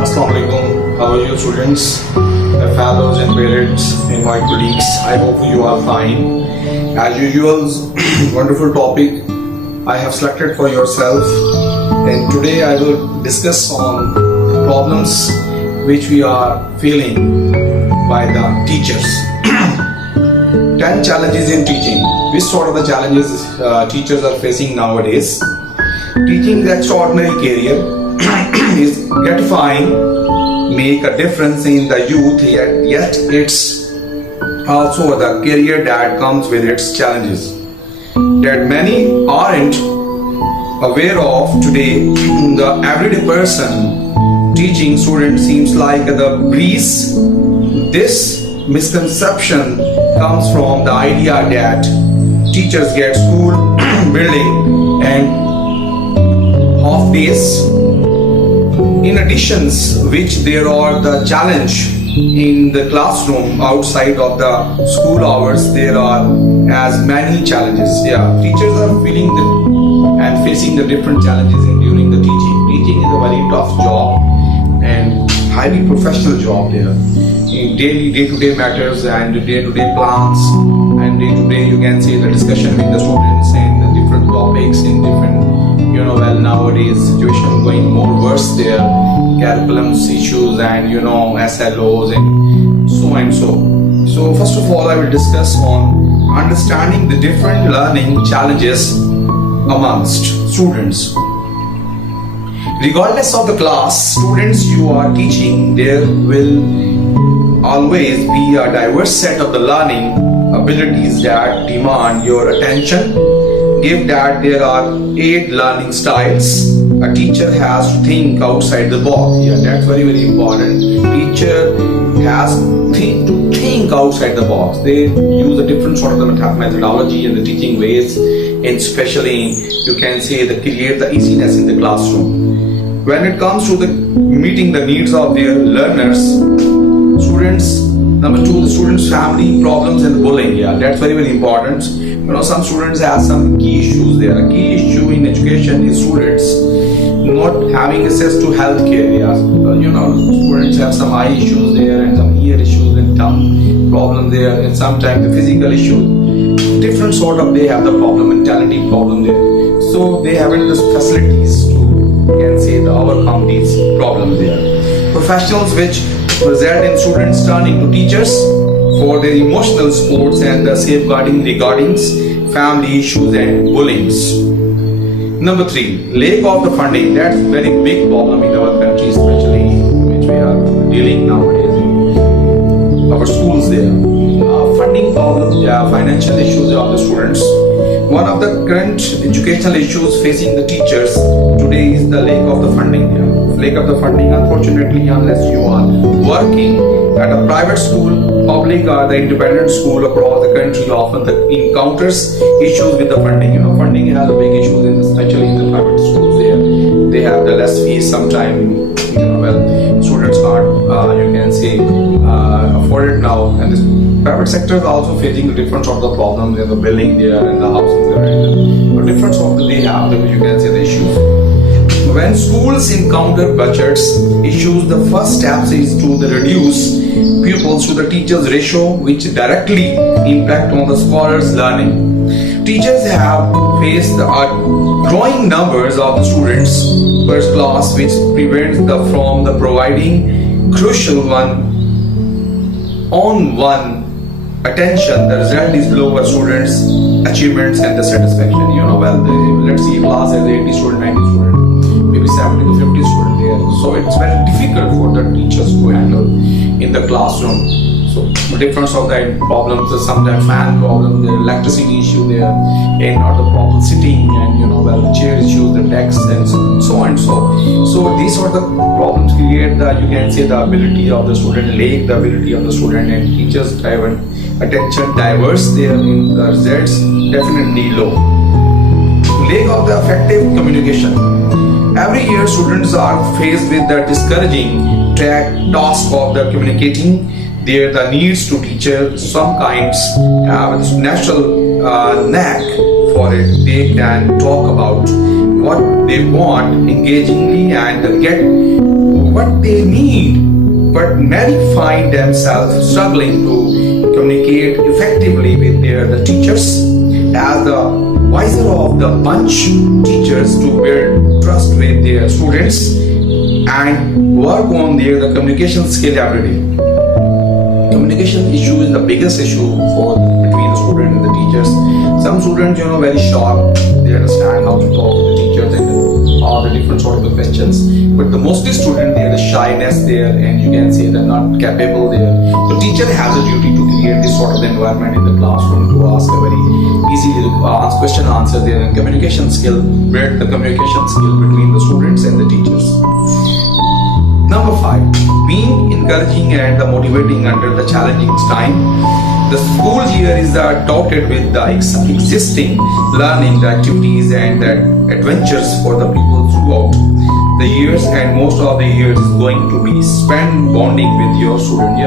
Assalamualaikum. How are you, students, fellows and parents and my colleagues? I hope you are fine. As usual, wonderful topic I have selected for yourself, and today I will discuss on problems which we are feeling by the teachers. 10 challenges in teaching. Which sort of the challenges teachers are facing nowadays? Teaching is extraordinary career is gratifying, make a difference in the youth, yet it's also the career that comes with its challenges that many aren't aware of today. The everyday person teaching students seems like the breeze. This misconception comes from the idea that teachers get school building and half days. In addition, which there are the challenge in the classroom outside of the school hours, there are as many challenges. Teachers are feeling and facing the different challenges during the teaching. Teaching is a very tough job and highly professional job there. In day-to-day matters and day-to-day plans and day-to-day, you can see the discussion with the students and the different topics in different, nowadays situation going more worse there, curriculums issues and SLOs and so. So first of all, I will discuss on understanding the different learning challenges amongst students. Regardless of the class students you are teaching, there will always be a diverse set of the learning abilities that demand your attention. Give that there are 8 learning styles. A teacher has to think outside the box. That's very, very important. Teacher has to think outside the box. They use a different sort of the methodology and the teaching ways, and especially you can say that create the easiness in the classroom. When it comes to the meeting the needs of their learners, students, number 2, the students' family problems and bullying. That's very, very important. Some students have some key issues there. A key issue in education is students not having access to health care. Students have some eye issues there and some ear issues and tongue problem there, and sometimes the physical issue. Different sort of they have the problem, mentality problem there. So they haven't the facilities to, you can say, to overcome these problems there. Professionals which result in students turning to teachers for their emotional supports and the safeguarding regarding family issues and bullyings. Number 3, lack of the funding. That's a very big problem in our country, especially which we are dealing nowadays in our schools there. Funding problems, financial issues of the students. One of the current educational issues facing the teachers today is the lack of the funding. Lack of the funding, unfortunately, unless you are working at a private school, public or the independent school across the country, often encounters issues with the funding. Funding has a big issue, especially in the private schools. They have the less fees sometimes. Students can't, you can say, afford it now. And the private sector is also facing the different sort of problems in the building there and the housing there. And the different sort of they have, you can say, the issues. When schools encounter budgets issues, the first step is to reduce pupils to the teachers ratio, which directly impact on the scholars' learning. Teachers have faced growing numbers of the students per class, which prevents from providing crucial one-on-one attention. The result is lower students' achievements and the satisfaction. Let's see, class has 80 students, 90 students. Maybe 70 to 50 students there. So it's very difficult for the teachers to handle in the classroom. So different of the problems, sometimes fan problem, the electricity issue there, and not the proper sitting, and the chair issues, the desks, and so and so. So these are the problems create the, you can say, the ability of the student, lack the ability of the student, and teachers driven attention diverse there in the results definitely low. Lack of the effective communication. Every year students are faced with the discouraging task of the communicating their the needs to teacher. Some kinds have a natural knack for it. They can talk about what they want engagingly and get what they need, but many find themselves struggling to communicate effectively with the teachers. As the wiser of the bunch, teachers to build trust with their students and work on the communication skill every day. Communication issue is the biggest issue for between the student and the teachers. Some students, very sharp, they understand how to talk with the teachers and all the different sort of the questions. But the mostly student, they have the shyness there, and you can say they're not capable there. So teacher has a duty to create this sort of environment in the classroom to ask a very easily question answer there, and communication skill, build the communication skill between the students and the teachers. Number 5, being encouraging and motivating under the challenging time. The school year is dotted with the existing learning, the activities and the adventures for the people throughout the years, and most of the years is going to be spent bonding with your student.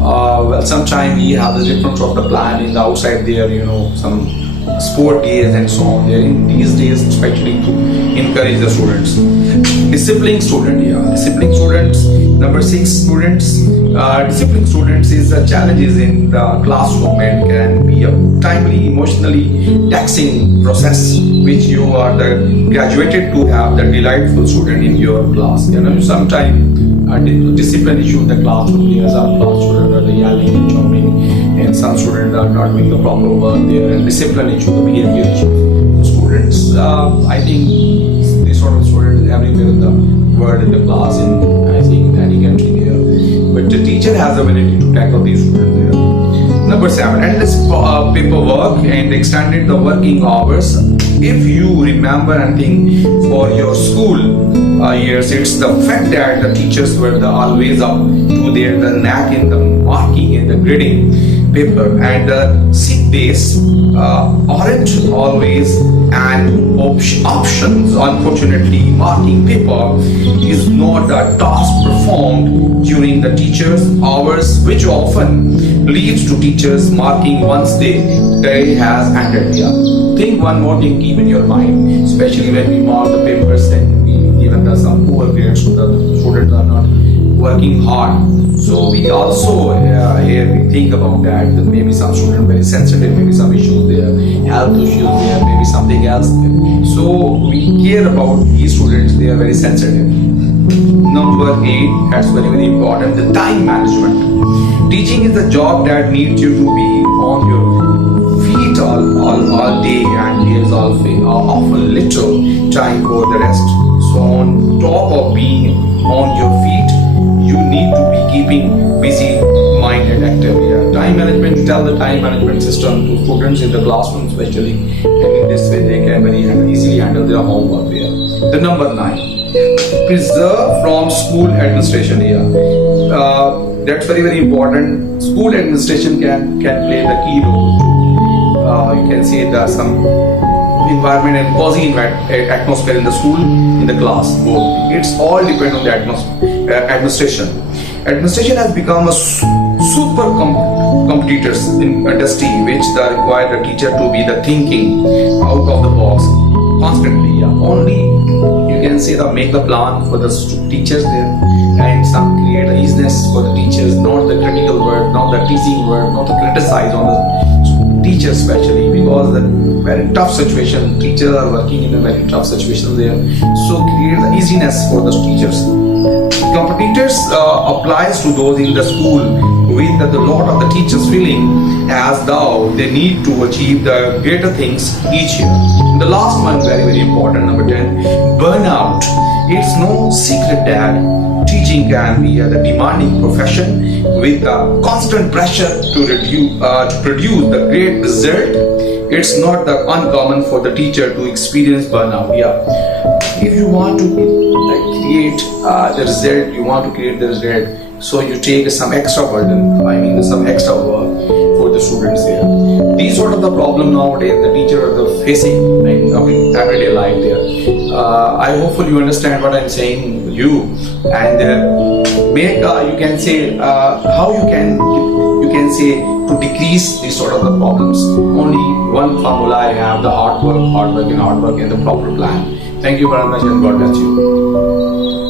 Well, sometime we have the different sort of the plan in the outside there, some sport days and so on there in these days, especially to encourage the students. Disciplined students. Number 6, students. Disciplined students is the challenges in the classroom and can be a timely, emotionally taxing process, which you are the graduated to have the delightful student in your class. Sometimes discipline issue in the classroom, there some class students are yelling and jumping, and some students are not doing the proper work there, and discipline issue, the behavior issue. Students, I think this sort of students everywhere in the world in the class, in I think in any country there. But the teacher has the ability to tackle these students there. Number 7, endless paperwork and extended the working hours. If you remember anything for your school years, it's the fact that the teachers were always up to the knack in the marking and the grading paper, and the sick days aren't always an options. Unfortunately, marking paper is not a task performed during the teachers' hours, which often leads to teachers marking once the day has ended. Think one more thing, keep in your mind, especially when we mark the papers and we given some poor grades so the students are not working hard. So we also here we think about that maybe some students very sensitive, maybe some issues there, health issues there, maybe something else. So we care about these students, they are very sensitive. Number 8, that's very, very important, the time management. Teaching is a job that needs you to be on your feet all day, and there is often little time for the rest. So on top of being on your feet, you need to be keeping busy mind and active. Time management, tell the time management system to students in the classroom especially, and in this way they can very easily handle their homework there. The number 9, preserve from school administration here. That's very, very important. School administration can play the key role too. You can say that some environment and cozy atmosphere in the school, in the class, both. It's all depend on the administration. Administration has become a super competitors in industry, which require the teacher to be the thinking out of the box constantly. Only you can say that make the plan for the teachers there, and some create a easiness for the teachers, not the critical word, not the teasing word, not to criticize on the teachers especially, because the very tough situation, teachers are working in a very tough situation there, so create the easiness for the teachers. Competitors applies to those in the school with the lot of the teachers feeling as though they need to achieve the greater things each year. The last one, very, very important, number 10, burnout. It's no secret that teaching can be a demanding profession with a constant pressure to produce the great result. It's not that uncommon for the teacher to experience burnout. If you want to create the result, you want to create the result, so you take some extra burden, some extra work for the students there. These sort of the problem nowadays the teachers are facing in everyday life there. I hopefully you understand what I'm saying you, and make you can say how you we can say to decrease these sort of the problems. Only one formula I have: the hard work, and the proper plan. Thank you very much, and God bless you.